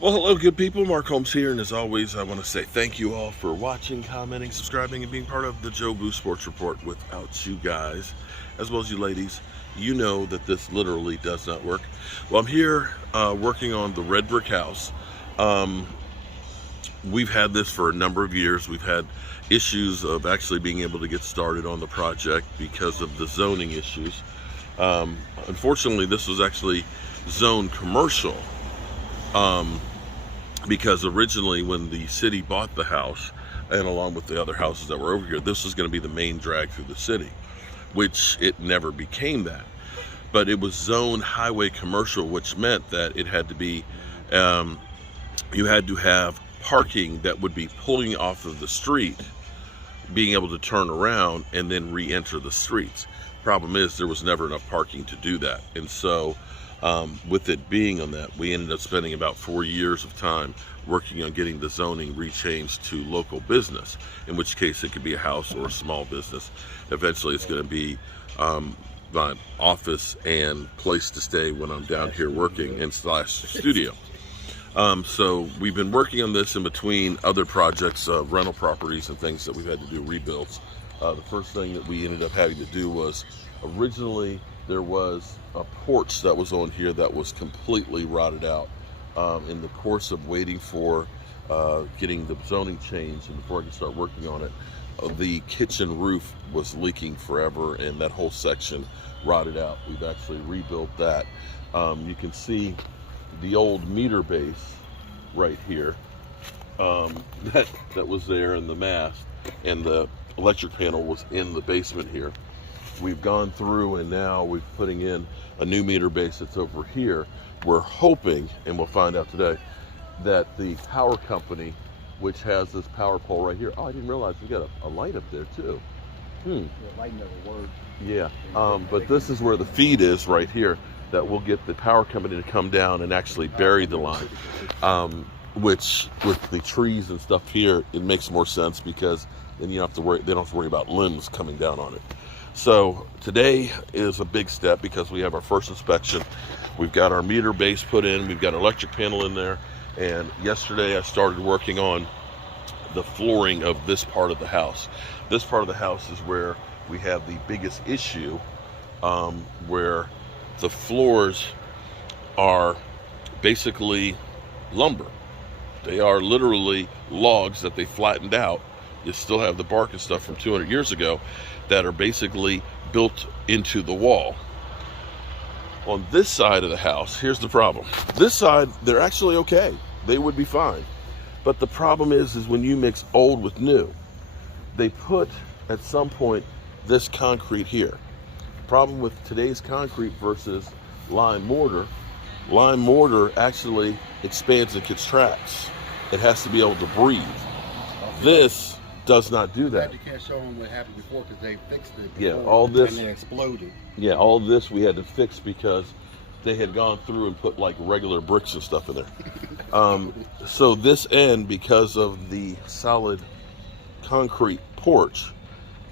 Well, hello, good people. Mark Holmes here, and as always, I want to say thank you all for watching, commenting, subscribing, and being part of the Joe Boo Sports Report. Without you guys, as well as you ladies, you know that this literally does not work. Well, I'm here working on the red brick house. We've had this for a number of years. We've had issues of actually being able to get started on the project because of the zoning issues. Unfortunately, this was actually zoned commercial. Because originally when the city bought the house, and along with the other houses that were over here, this was going to be the main drag through the city, which it never became that. But it was zoned highway commercial, which meant that it had to be, you had to have parking that would be pulling off of the street, being able to turn around and then re-enter the streets. Problem is, there was never enough parking to do that. And so with it being on that, we ended up spending about 4 years of time working on getting the zoning rechanged to local business, in which case it could be a house or a small business. Eventually it's going to be my office and place to stay when I'm down here working and slash studio. So we've been working on this in between other projects, rental properties and things that we've had to do rebuilds. The first thing that we ended up having to do was, originally there was a porch that was on here that was completely rotted out. In the course of waiting for getting the zoning changed and before I could start working on it, the kitchen roof was leaking forever and that whole section rotted out. We've actually rebuilt that. You can see the old meter base right here that was there, and the mast and the electric panel was in the basement here. We've gone through and now we're putting in a new meter base that's over here. We're hoping, and we'll find out today, that the power company, which has this power pole right here. Oh, I didn't realize we got a light up there too. Yeah, but this is where the feed is right here, that we'll get the power company to come down and actually bury the line. Which with the trees and stuff here, it makes more sense because then you don't have to worry, they don't have to worry about limbs coming down on it. So today is a big step because we have our first inspection. We've got our meter base put in, we've got an electric panel in there, and yesterday I started working on the flooring of this part of the house. This part of the house is where we have the biggest issue, where the floors are basically lumber. They are literally logs that they flattened out. You still have the bark and stuff from 200 years ago that are basically built into the wall. On this side of the house, here's the problem. This side, they're actually okay. They would be fine. But the problem is when you mix old with new, they put at some point this concrete here. Problem with today's concrete versus lime mortar actually expands and contracts. It has to be able to breathe. This does not do that. You can't show them what happened before because they fixed it before, yeah, all this, and it exploded. Yeah, all this we had to fix because they had gone through and put like regular bricks and stuff in there. So this end, because of the solid concrete porch,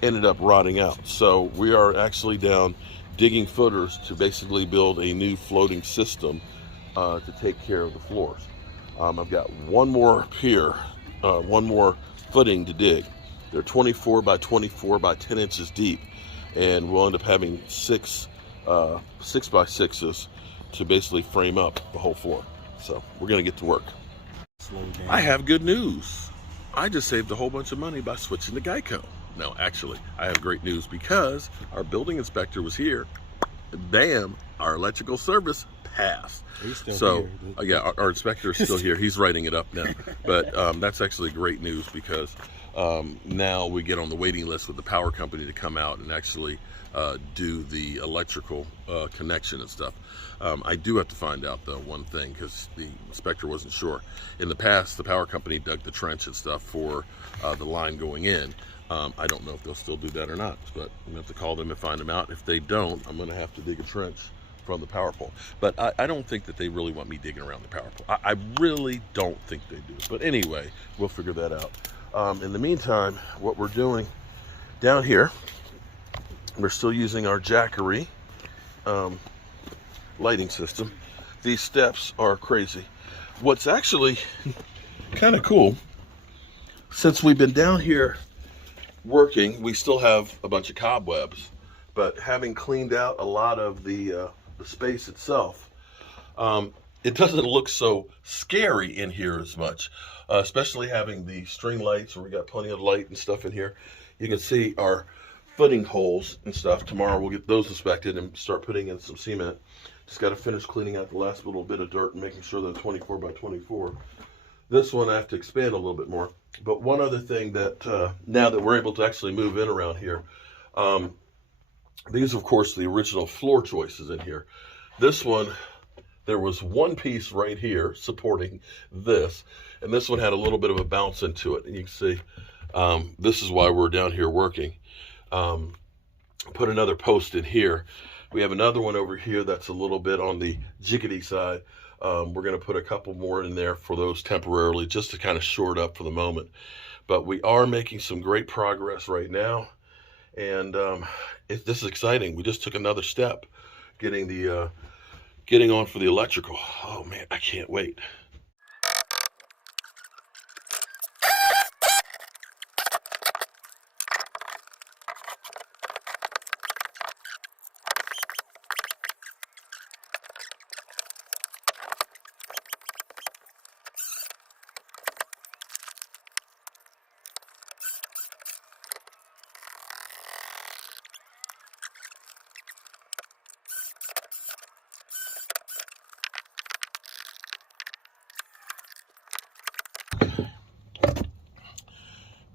ended up rotting out. So we are actually down digging footers to basically build a new floating system to take care of the floors. I've got one more pier, one more footing to dig. They're 24 by 24 by 10 inches deep, and we'll end up having 6 by 6s to basically frame up the whole floor. So we're gonna get to work. I have good news. I just saved a whole bunch of money by switching to Geico. No, actually, I have great news because our building inspector was here. Damn, our electrical service passed. So yeah, our inspector is still here. He's writing it up now. But that's actually great news because now we get on the waiting list with the power company to come out and actually do the electrical connection and stuff. I do have to find out though one thing, because the inspector wasn't sure. In the past, the power company dug the trench and stuff for the line going in. I don't know if they'll still do that or not, but I'm gonna have to call them and find them out. If they don't, I'm gonna have to dig a trench from the power pole. But I don't think that they really want me digging around the power pole. I really don't think they do. But anyway, we'll figure that out. In the meantime, what we're doing down here, we're still using our Jackery lighting system. These steps are crazy. what's actually kind of cool, since we've been down here working, we still have a bunch of cobwebs, but having cleaned out a lot of the space itself, it doesn't look so scary in here as much, especially having the string lights where we got plenty of light and stuff in here. You can see our footing holes and stuff. Tomorrow we'll get those inspected and start putting in some cement. Just got to finish cleaning out the last little bit of dirt and making sure that 24 by 24. This one I have to expand a little bit more. But one other thing that now that we're able to actually move in around here, these are of course the original floor choices in here. This one, there was one piece right here supporting this, and this one had a little bit of a bounce into it. And you can see this is why we're down here working. Put another post in here. We have another one over here that's a little bit on the jiggity side. We're going to put a couple more in there for those temporarily, just to kind of shore it up for the moment. But we are making some great progress right now, and this is exciting. We just took another step, getting on for the electrical. Oh man, I can't wait.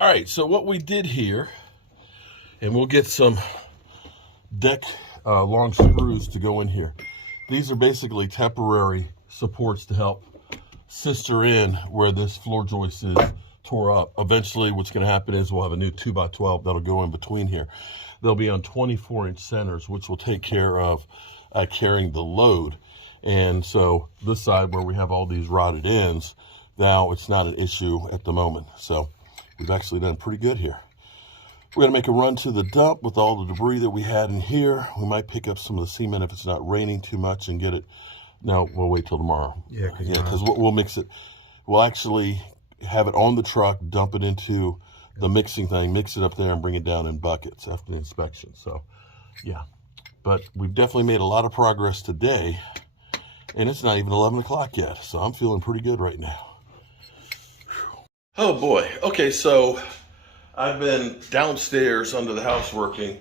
All right, so what we did here, and we'll get some deck long screws to go in here. These are basically temporary supports to help sister in where this floor joist is tore up. Eventually what's going to happen is we'll have a new 2x12 that'll go in between here. They'll be on 24-inch centers, which will take care of carrying the load. And so this side where we have all these rotted ends, now it's not an issue at the moment. So we've actually done pretty good here. We're going to make a run to the dump with all the debris that we had in here. We might pick up some of the cement if it's not raining too much and get it. No, we'll wait till tomorrow. Yeah, because we'll mix it. We'll actually have it on the truck, dump it into the mixing thing, mix it up there, and bring it down in buckets after the inspection. So, yeah. But we've definitely made a lot of progress today, and it's not even 11 o'clock yet, so I'm feeling pretty good right now. Oh boy. Okay, so I've been downstairs under the house working,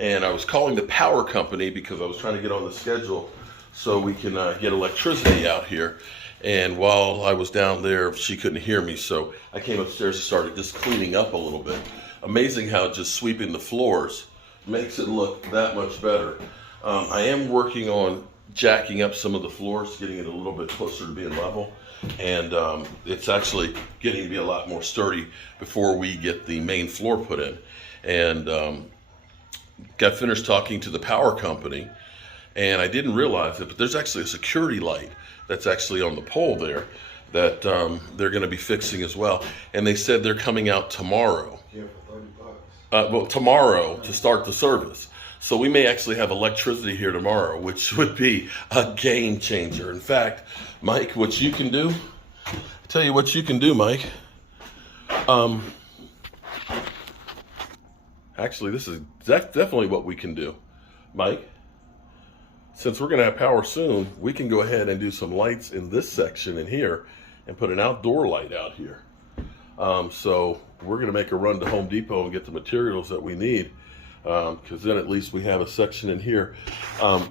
and I was calling the power company because I was trying to get on the schedule so we can get electricity out here. And while I was down there, she couldn't hear me, so I came upstairs and started just cleaning up a little bit. Amazing how just sweeping the floors makes it look that much better. I am working on jacking up some of the floors, getting it a little bit closer to being level. And it's actually getting to be a lot more sturdy before we get the main floor put in. And got finished talking to the power company, and I didn't realize it, but there's actually a security light that's actually on the pole there that they're going to be fixing as well. And they said they're coming out tomorrow. Yeah, for $30. Well, tomorrow to start the service. So we may actually have electricity here tomorrow, which would be a game changer. In fact, Mike, what you can do, I'll tell you what you can do, Mike. Actually, this is definitely what we can do, Mike. Since we're going to have power soon, we can go ahead and do some lights in this section in here and put an outdoor light out here. So we're going to make a run to Home Depot and get the materials that we need, because then at least we have a section in here.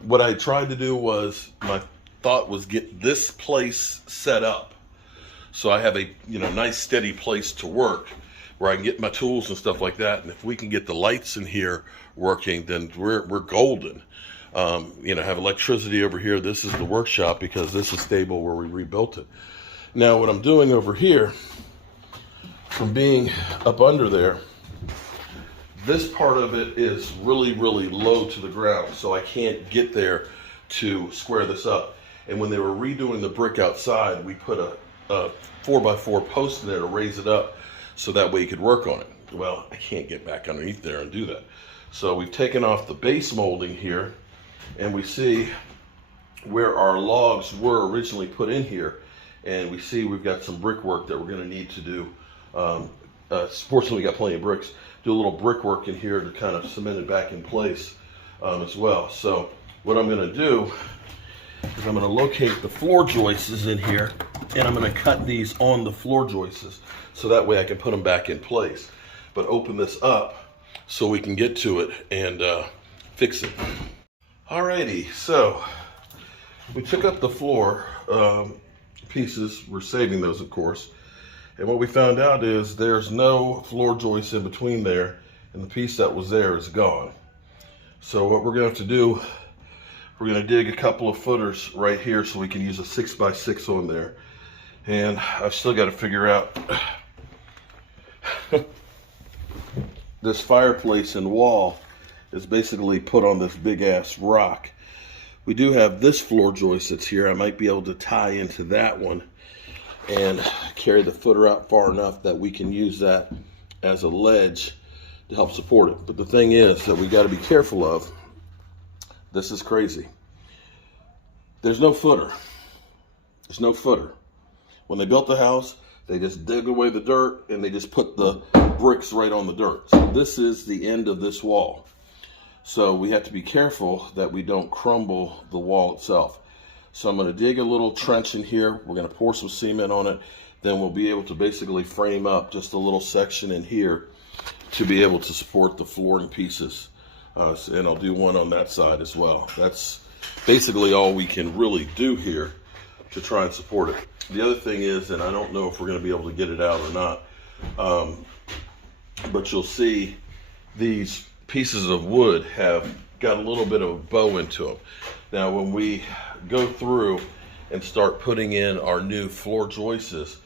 What I tried to do was, my thought was get this place set up so I have a nice steady place to work where I can get my tools and stuff like that. And if we can get the lights in here working, then we're golden. Have electricity over here. This is the workshop because this is stable where we rebuilt it. Now what I'm doing over here, from being up under there, this part of it is really, really low to the ground, so I can't get there to square this up. And when they were redoing the brick outside, we put a 4x4 post in there to raise it up so that way you could work on it. Well, I can't get back underneath there and do that. So we've taken off the base molding here, and we see where our logs were originally put in here. and we see we've got some brickwork that we're going to need to do. Fortunately, we got plenty of bricks. Do a little brickwork in here to kind of cement it back in place as well. So what I'm going to do is I'm going to locate the floor joists in here, and I'm going to cut these on the floor joists so that way I can put them back in place. But open this up so we can get to it and fix it. Alrighty, so we took up the floor pieces. We're saving those, of course. And what we found out is there's no floor joist in between there, and the piece that was there is gone. So what we're going to have to do, we're going to dig a couple of footers right here so we can use a 6x6 on there. And I've still got to figure out this fireplace and wall is basically put on this big ass rock. We do have this floor joist that's here. I might be able to tie into that one and carry the footer out far enough that we can use that as a ledge to help support it. But the thing is that we got to be careful of, this is crazy, there's no footer. There's no footer. When they built the house, they just dug away the dirt and they just put the bricks right on the dirt. So this is the end of this wall. So we have to be careful that we don't crumble the wall itself. So I'm going to dig a little trench in here. We're going to pour some cement on it. Then we'll be able to basically frame up just a little section in here to be able to support the flooring pieces. And I'll do one on that side as well. That's basically all we can really do here to try and support it. The other thing is, and I don't know if we're going to be able to get it out or not, but you'll see these pieces of wood have got a little bit of a bow into them. Now when we go through and start putting in our new floor joists,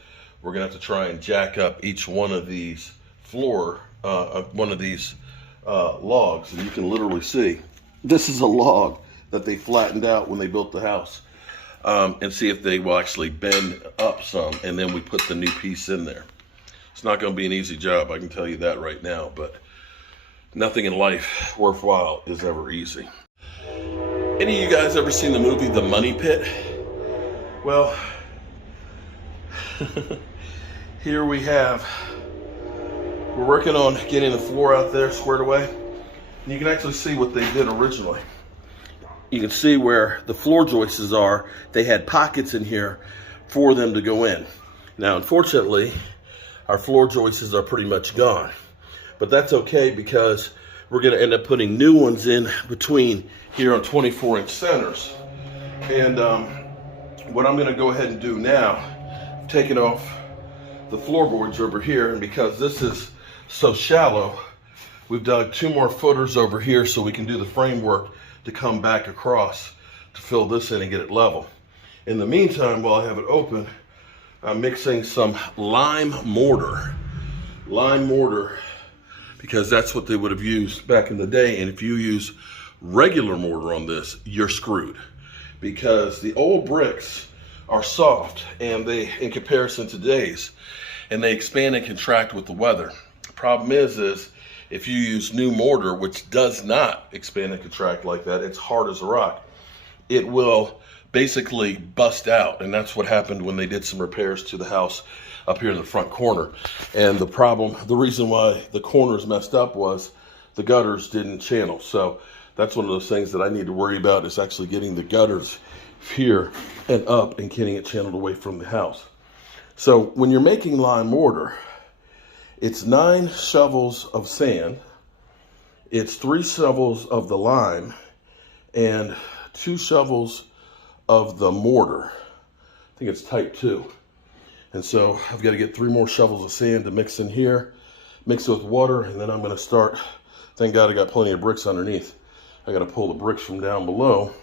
we're gonna have to try and jack up each one of these logs. And you can literally see this is a log that they flattened out when they built the house, and see if they will actually bend up some, and then we put the new piece in there. It's not going to be an easy job, I can tell you that right now, but nothing in life worthwhile is ever easy. Any of you guys ever seen the movie The Money Pit? Well, here we have, we're working on getting the floor out there squared away. And you can actually see what they did originally. You can see where the floor joists are. They had pockets in here for them to go in. Now, unfortunately, our floor joists are pretty much gone. But that's okay because we're going to end up putting new ones in between here on 24-inch centers. And what I'm going to go ahead and do now, taking off the floorboards over here, and because this is so shallow, we've dug 2 more footers over here so we can do the framework to come back across to fill this in and get it level. In the meantime, while I have it open, I'm mixing some lime mortar. Lime mortar, because that's what they would have used back in the day. And if you use regular mortar on this, you're screwed. Because the old bricks are soft, and they, in comparison to today's, and they expand and contract with the weather. The problem is if you use new mortar, which does not expand and contract like that, it's hard as a rock, it will basically bust out. And that's what happened when they did some repairs to the house up here in the front corner. And the problem, the reason why the corners messed up was the gutters didn't channel. So that's one of those things that I need to worry about, is actually getting the gutters here and up and getting it channeled away from the house. So when you're making lime mortar, it's 9 shovels of sand, it's 3 shovels of the lime, and 2 shovels of the mortar. I think it's type 2. And so I've got to get 3 more shovels of sand to mix in here, mix it with water, and then I'm going to start. Thank God I got plenty of bricks underneath. I got to pull the bricks from down below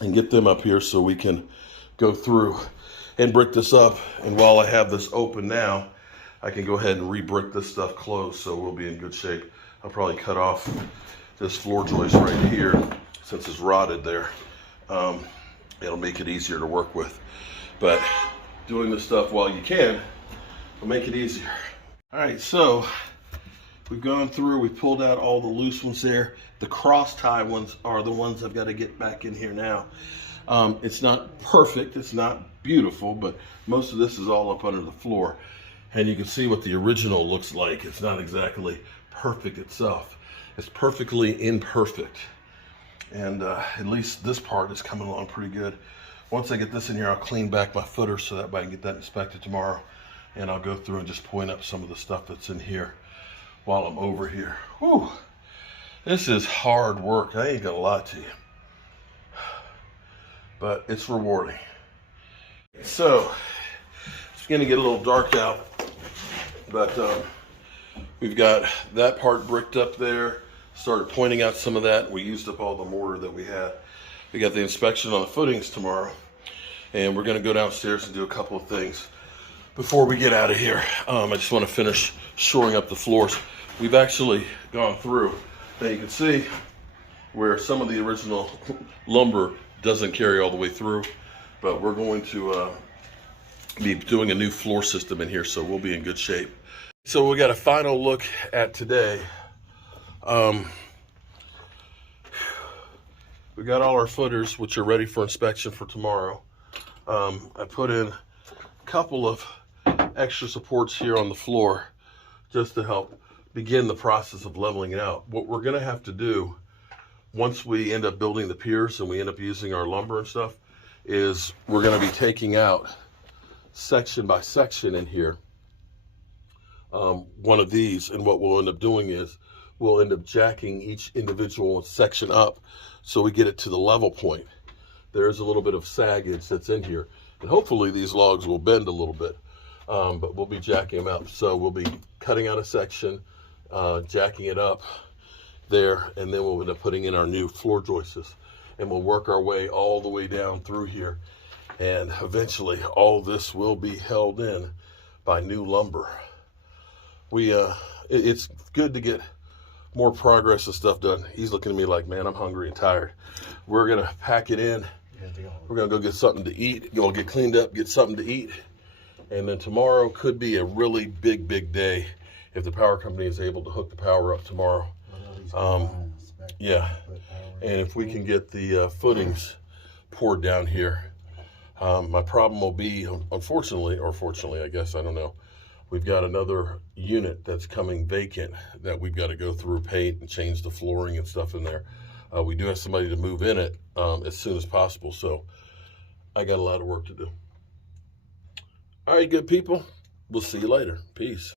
and get them up here so we can go through and brick this up. And while I have this open now, I can go ahead and re-brick this stuff closed, so we'll be in good shape. I'll probably cut off this floor joist right here since it's rotted there. It'll make it easier to work with. But doing this stuff while you can will make it easier. All right, so we've gone through, we've pulled out all the loose ones there. The cross tie ones are the ones I've got to get back in here now. It's not perfect, it's not beautiful, but most of this is all up under the floor. And you can see what the original looks like. It's not exactly perfect itself. It's perfectly imperfect. And at least this part is coming along pretty good. Once I get this in here, I'll clean back my footer so that I can get that inspected tomorrow. And I'll go through and just point up some of the stuff that's in here while I'm over here. Whew. This is hard work. I ain't gonna lie to you. But it's rewarding. So, it's gonna get a little dark out. But we've got that part bricked up there. Started pointing out some of that. We used up all the mortar that we had. We got the inspection on the footings tomorrow. And we're gonna go downstairs and do a couple of things before we get out of here. I just wanna finish shoring up the floors. We've actually gone through. Now you can see where some of the original lumber doesn't carry all the way through, but we're going to be doing a new floor system in here, so we'll be in good shape. So we got a final look at today. We got all our footers, which are ready for inspection for tomorrow. I put in a couple of extra supports here on the floor just to help begin the process of leveling it out. What we're gonna have to do once we end up building the piers and we end up using our lumber and stuff is we're gonna be taking out section by section in here, one of these, and what we'll end up doing is we'll end up jacking each individual section up so we get it to the level point. There's a little bit of saggage that's in here, and hopefully these logs will bend a little bit, but we'll be jacking them up. So we'll be cutting out a section, jacking it up there, and then we'll end up putting in our new floor joists, and we'll work our way all the way down through here, and eventually all this will be held in by new lumber. It's good to get more progress and stuff done. He's looking at me like, man, I'm hungry and tired. We're gonna pack it in. We're gonna go get something to eat, go get cleaned up, get something to eat, and then tomorrow could be a really big day if the power company is able to hook the power up tomorrow. Yeah, and if we can get the footings poured down here. My problem will be, unfortunately, or fortunately, I guess, I don't know, we've got another unit that's coming vacant that we've got to go through, paint and change the flooring and stuff in there. We do have somebody to move in it as soon as possible, so I got a lot of work to do. All right, good people. We'll see you later. Peace.